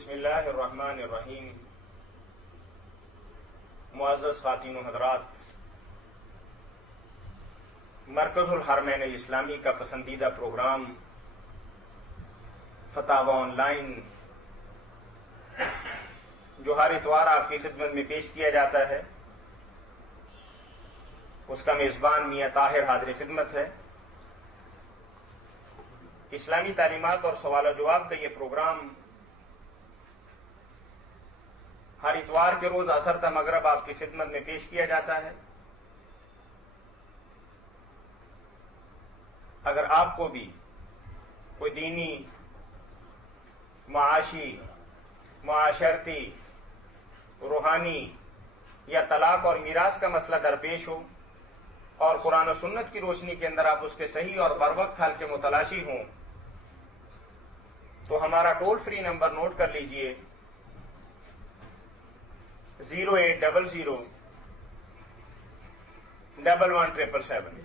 بسم اللہ الرحمن الرحیم۔ معزز خواتین و حضرات، مرکز الحرمین الاسلامی کا پسندیدہ پروگرام فتاوی آن لائن جو ہر اتوار آپ کی خدمت میں پیش کیا جاتا ہے، اس کا میزبان میاں طاہر حاضر خدمت ہے۔ اسلامی تعلیمات اور سوال و جواب کا یہ پروگرام ہر اتوار کے روز عصر تا مغرب آپ کی خدمت میں پیش کیا جاتا ہے۔ اگر آپ کو بھی کوئی دینی، معاشی، معاشرتی، روحانی یا طلاق اور میراث کا مسئلہ درپیش ہو اور قرآن و سنت کی روشنی کے اندر آپ اس کے صحیح اور بروقت حل کے متلاشی ہوں تو ہمارا ٹول فری نمبر نوٹ کر لیجئے 08001117777۔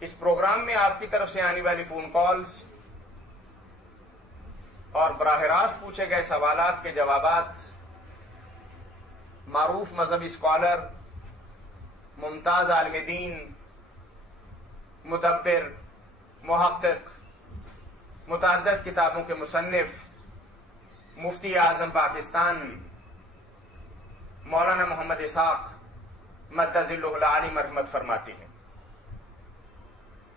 اس پروگرام میں آپ کی طرف سے آنے والی فون کالز اور براہ راست پوچھے گئے سوالات کے جوابات معروف مذہبی اسکالر، ممتاز عالم دین، مدبر، محقق، متعدد کتابوں کے مصنف، مفتی اعظم پاکستان مولانا محمد اسحاق مدظلہ العالی مرحمت فرماتے ہیں۔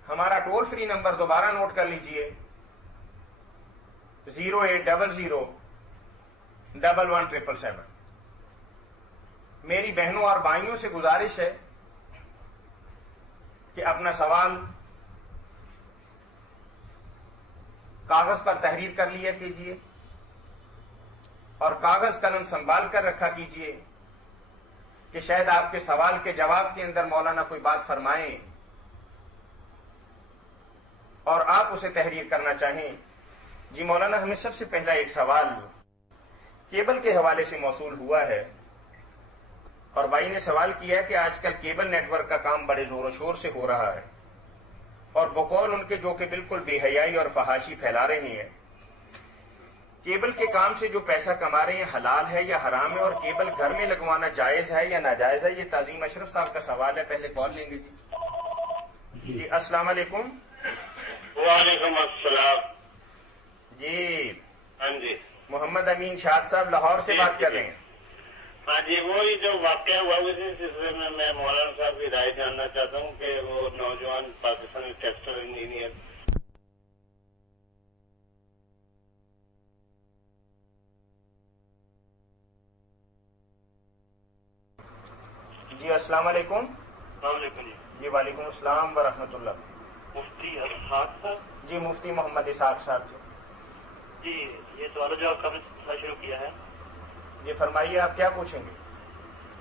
ہمارا ٹول فری نمبر دوبارہ نوٹ کر لیجئے 08011117777۔ میری بہنوں اور بھائیوں سے گزارش ہے کہ اپنا سوال کاغذ پر تحریر کر لیا کیجئے اور کاغذ قلم سنبھال کر رکھا کیجئے کہ شاید آپ کے سوال کے جواب کے اندر مولانا کوئی بات فرمائیں اور آپ اسے تحریر کرنا چاہیں۔ جی مولانا، ہمیں سب سے پہلا ایک سوال کیبل کے حوالے سے موصول ہوا ہے اور بھائی نے سوال کیا کہ آج کل کیبل نیٹ ورک کا کام بڑے زور و شور سے ہو رہا ہے اور بقول ان کے جو کہ بالکل بے حیائی اور فحاشی پھیلا رہے ہیں۔ کیبل کے کام سے جو پیسہ کما رہے ہیں حلال ہے یا حرام ہے، اور کیبل گھر میں لگوانا جائز ہے یا ناجائز ہے؟ یہ تعظیم اشرف صاحب کا سوال ہے۔ پہلے کال لیں گے۔ جی السلام علیکم۔ وعلیکم السلام۔ جی ہاں جی، محمد امین شاد صاحب لاہور سے بات کر رہے ہیں۔ ہاں جی، وہی جو واقعہ ہوا اسی سلسلے میں مولانا صاحب کی رائے جاننا چاہتا ہوں کہ وہ نوجوان پاکستانی ٹیکسٹائل انجینئر جی السلام علیکم۔ السلام علیکم۔ جی وعلیکم السلام ورحمۃ اللہ۔ مفتی اسحاق صاحب؟ جی مفتی محمد اسحاق صاحب۔ جی یہ سوال جو آپ کا شروع کیا ہے، جی فرمائیے، آپ کیا پوچھیں گے؟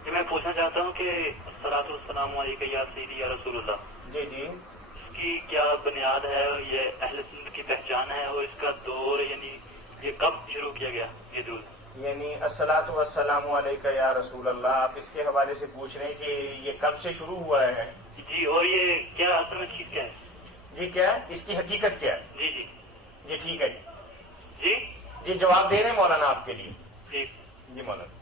کہ میں پوچھنا چاہتا ہوں کہ الصلاۃ والسلام علیک یا سیدی یا رسول اللہ، جی جی اس کی کیا بنیاد ہے؟ یہ اہل سنت کی پہچان ہے اور اس کا دور یعنی یہ کب شروع کیا گیا یہ دور؟ یعنی الصلاۃ والسلام علیک یا رسول اللہ، آپ اس کے حوالے سے پوچھ رہے ہیں کہ یہ کب سے شروع ہوا ہے؟ جی، اور یہ کیا اصل میں چیز کیا ہے؟ جی کیا ہے اس کی حقیقت کیا ہے؟ جی جی جی ٹھیک ہے جی جی جواب دے رہے ہیں مولانا آپ کے لیے۔ جی جی مولانا۔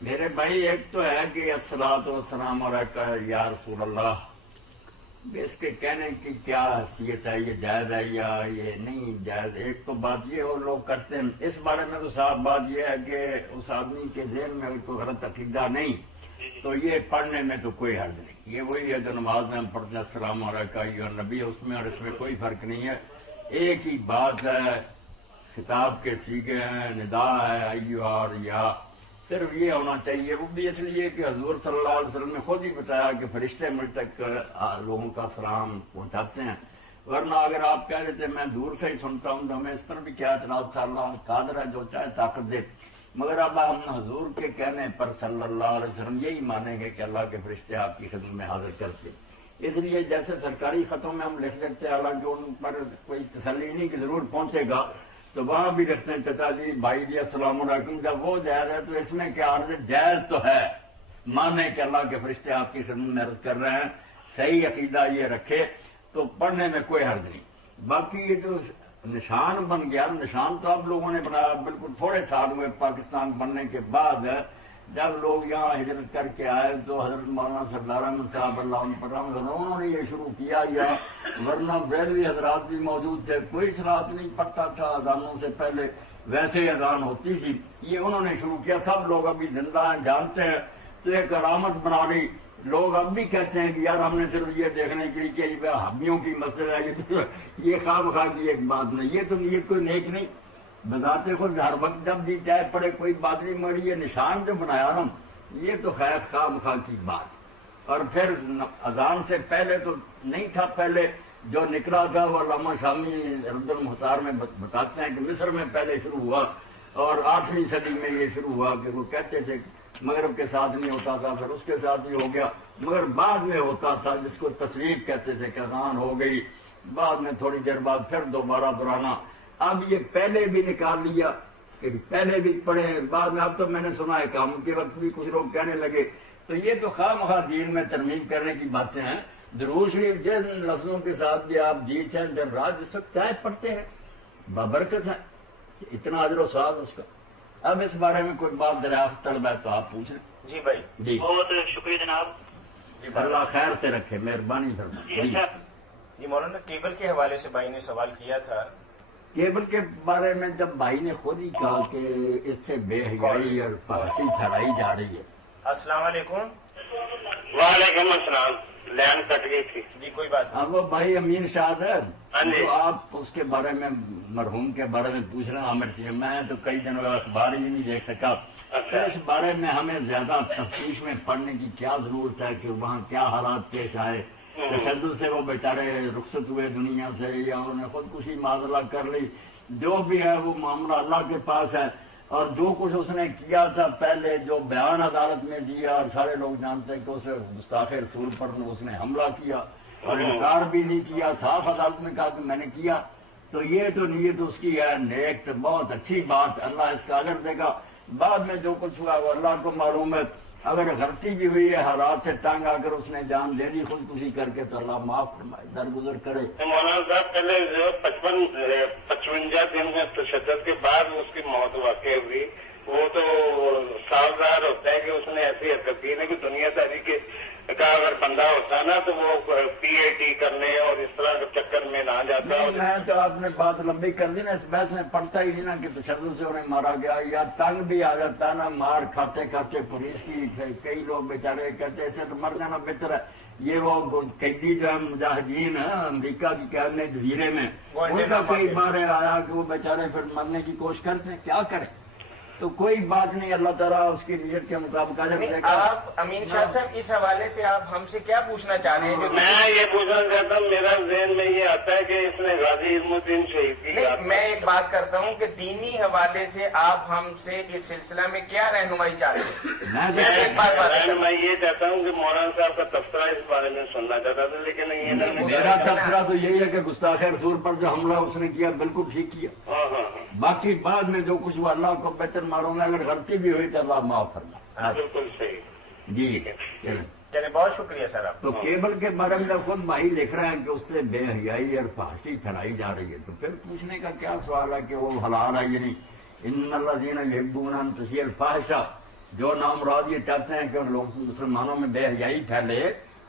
میرے بھائی، ایک تو ہے کہ الصلاۃ والسلام علیک یا رسول اللہ، اس کے کہنے کی کیا حیثیت ہے، یہ جائز ہے یا یہ نہیں جائز؟ ایک تو بات یہ وہ لوگ کرتے ہیں، اس بارے میں تو صاف بات یہ ہے کہ اس آدمی کے ذہن میں کوئی غلط عقیدہ نہیں تو یہ پڑھنے میں تو کوئی حرج نہیں۔ یہ وہی ہے جو نماز میں ہم پڑھتے ہیں السلام علیکم یا نبی، اس میں اور اس میں کوئی فرق نہیں ہے۔ ایک ہی بات ہے، خطاب کے سیغے ہیں، ندا ہے ایھا اور یا، صرف یہ ہونا چاہیے۔ وہ بھی اس لیے کہ حضور صلی اللہ علیہ وسلم نے خود ہی بتایا کہ فرشتے مجھ تک لوگوں کا سلام پہنچاتے ہیں، ورنہ اگر آپ کہہ دیتے میں دور سے ہی سنتا ہوں تو ہمیں اس پر بھی کیا اعتراض تھا؟ اللہ قادر ہے جو چاہے طاقت دے، مگر اب ہم حضور کے کہنے پر صلی اللہ علیہ وسلم یہی مانیں گے کہ اللہ کے فرشتے آپ کی خدمت میں حاضر کرتے۔ اس لیے جیسے سرکاری خطوں میں ہم لکھ لیتے ہیں، حالانکہ ان پر کوئی تسلی نہیں کہ ضرور پہنچے گا، تو وہاں بھی لکھتے ہیں چچا جی بھائی جی السلام علیکم، جب وہ جائز ہے تو اس میں کیا عرض ہے؟ جائز تو ہے، مانے کہ اللہ کے فرشتے آپ کی خدمت میں عرض کر رہے ہیں، صحیح عقیدہ یہ رکھے تو پڑھنے میں کوئی حرج نہیں۔ باقی یہ جو نشان بن گیا. نشان تو اب لوگوں نے بنایا بالکل تھوڑے سال ہوئے پاکستان بننے کے بعد. جب لوگ یہاں ہجرت کر کے آئے تو حضرت مولانا سردار احمد صاحب اللہ عنہ پر انہوں نے یہ شروع کیا, یا ورنہ بریلوی حضرات بھی موجود تھے. کوئی صلاۃ نہیں پڑھتا تھا اذانوں سے پہلے, ویسے اذان ہوتی تھی. یہ انہوں نے شروع کیا. سب لوگ ابھی زندہ ہیں, جانتے ہیں. تو ایک علامت بنا لی. لوگ اب بھی کہتے ہیں کہ یار ہم نے صرف یہ دیکھنے کے لیے کہ حبیوں کی مسئلہ ہے, یہ خواہ خواہ کی ایک بات نہیں. یہ تو نیت کوئی نیک نہیں. بذات خود ہر وقت جب بھی چاہے پڑے کوئی بات نہیں, مگر یہ نشان جو بنایا نا یہ تو خیر خواہ خواہ کی بات. اور پھر اذان سے پہلے تو نہیں تھا. پہلے جو نکلا تھا وہ علامہ شامی رد المختار میں بتاتے ہیں کہ مصر میں پہلے شروع ہوا اور 8ویں صدی میں یہ شروع ہوا کہ وہ کہتے تھے مغرب کے ساتھ نہیں ہوتا تھا, پھر اس کے ساتھ بھی ہو گیا, مگر بعد میں ہوتا تھا جس کو تصویر کہتے تھے کہ اذان ہو گئی. بعد میں تھوڑی دیر بعد پھر دوبارہ دہرانا. اب یہ پہلے بھی نکال لیا کہ پہلے بھی پڑھے, بعد میں. اب تو میں نے سنا ہے کام کے وقت بھی کچھ لوگ کہنے لگے. تو یہ تو خواہ مخواہ دین میں ترمیم کرنے کی باتیں ہیں. درود شریف جن لفظوں کے ساتھ بھی آپ جی چاہیں جب رات اس وقت چاہے پڑھتے ہیں بابرکت ہے, اتنا اجر و ثواب اس کا. اب اس بارے میں کوئی بات دریافت طلب ہے تو آپ پوچھ لیں. جی بھائی, جی بہت شکریہ جناب. اللہ خیر سے رکھے, مہربانی فرمائے. جی مولانا, کیبل کے حوالے سے بھائی نے سوال کیا تھا. کیبل کے بارے میں جب بھائی نے خود ہی کہا کہ اس سے بے حیائی اور فحاشی پھیلائی جا رہی ہے. السلام علیکم. وعلیکم السلام. لائن کٹ گئی تھی. جی کوئی بات نہیں. اب وہ بھائی امین شاد ہے ہاں جی. تو آپ اس کے بارے میں مرحوم کے بارے میں پوچھ رہے ہیں. عامر چیز میں تو کئی دنوں اخبار ہی نہیں دیکھ سکا. تو اس بارے میں ہمیں زیادہ تفتیش میں پڑھنے کی کیا ضرورت ہے کہ وہاں کیا حالات پیش آئے. تشدد سے وہ بیچارے رخصت ہوئے دنیا سے یا انہوں نے خودکشی معذلہ کر لی, جو بھی ہے وہ معاملہ اللہ کے پاس ہے. اور جو کچھ اس نے کیا تھا پہلے, جو بیان عدالت میں دیا, اور سارے لوگ جانتے ہیں کہ اسے گستاخ رسول پر اس نے حملہ کیا اور انکار بھی نہیں کیا, صاف عدالت میں کہا کہ میں نے کیا. تو یہ تو نیت اس کی ہے نیک, تو بہت اچھی بات, اللہ اس کا اجر دے گا. بعد میں جو کچھ ہوا وہ اللہ کو معلوم ہے. اگر غلطی بھی ہوئی ہے, حالات سے تنگ آ کر اس نے جان دے دی خودکشی کر کے, تو اللہ معاف فرمائے, درگزر کرے. مولانا صاحب پہلے جو 55 دن میں تشدد کے بعد اس کی موت واقع ہوئی, وہ تو صاف ظاہر ہوتا ہے کہ اس نے ایسی حرکت کی کہ دنیا داری کے کا اگر بندہ ہوتا نا تو وہ پی ایچ ڈی کرنے اور اس طرح کے چکر میں نہ جاتا. نہیں, میں تو آپ نے بات لمبی کر دی نا, اس بحث میں پڑھتا ہی نہیں نا کہ تشدد سے انہیں مارا گیا, یا تنگ بھی آ جاتا نا مار کھاتے کھاتے پولیس کی. کئی لوگ بیچارے کہتے ایسے تو مر جانا بہتر ہے. یہ وہ قیدی جو ہے مجاہدین ہیں امریکہ کی قیادت جزیرے میں, ان کا کئی بار آیا کہ وہ بیچارے پھر مرنے کی کوشش کرتے ہیں, کیا کریں. تو کوئی بات نہیں, اللہ تعالیٰ اس کی نیت کے مطابق اجر دے گا. آپ امین شاہ صاحب اس حوالے سے آپ ہم سے کیا پوچھنا چاہ رہے ہیں؟ میں یہ پوچھنا چاہتا ہوں, میرا ذہن میں یہ آتا ہے کہ اس نے غازی عظم الدین شہید کی. نہیں, میں ایک بات کرتا ہوں کہ دینی حوالے سے آپ ہم سے اس سلسلہ میں کیا رہنمائی چاہتے ہیں؟ میں یہ چاہتا ہوں کہ مولانا صاحب کا تبصرہ اس بارے میں سننا چاہتا تھا, لیکن یہ میرا تبصرہ تو یہی ہے کہ گستاخ رسول پر جو حملہ اس نے کیا بالکل ٹھیک کیا. باقی بعد میں جو کچھ وہ اللہ کو بہتر معلوم ہے, اگر غلطی بھی ہوئی تو اللہ معاف کرنا. بالکل صحیح. جی چلیں. چلے, بہت شکریہ سر. آپ تو کیبل کے بارے میں خود بھائی لکھ رہے ہیں کہ اس سے بے حیائی اور فحاشی پھیلائی جا رہی ہے. تو پھر پوچھنے کا کیا سوال ہے کہ وہ حلال ہے یا نہیں. ان الذین یحبون ان تشیع الفاحشۃ, جو نامراد یہ چاہتے ہیں کہ لوگ مسلمانوں میں بے حیائی پھیلے,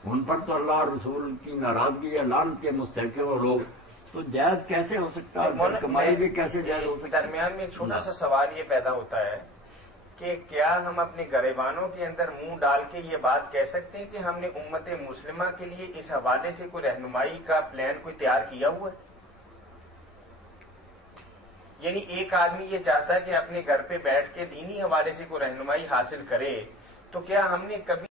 ان پر تو اللہ اور رسول کی ناراضگی یا لعنت کے مستحق ہیں وہ لوگ. تو جائز کیسے ہو سکتا ہے, کمائی بھی کیسے جائز ہو سکتا ہے. درمیان میں ایک چھوٹا سا سوال یہ پیدا ہوتا ہے کہ کیا ہم اپنے گریبانوں کے اندر منہ ڈال کے یہ بات کہہ سکتے ہیں کہ ہم نے امت مسلمہ کے لیے اس حوالے سے کوئی رہنمائی کا پلان کوئی تیار کیا ہوا ہے؟ یعنی ایک آدمی یہ چاہتا ہے کہ اپنے گھر پہ بیٹھ کے دینی حوالے سے کوئی رہنمائی حاصل کرے, تو کیا ہم نے کبھی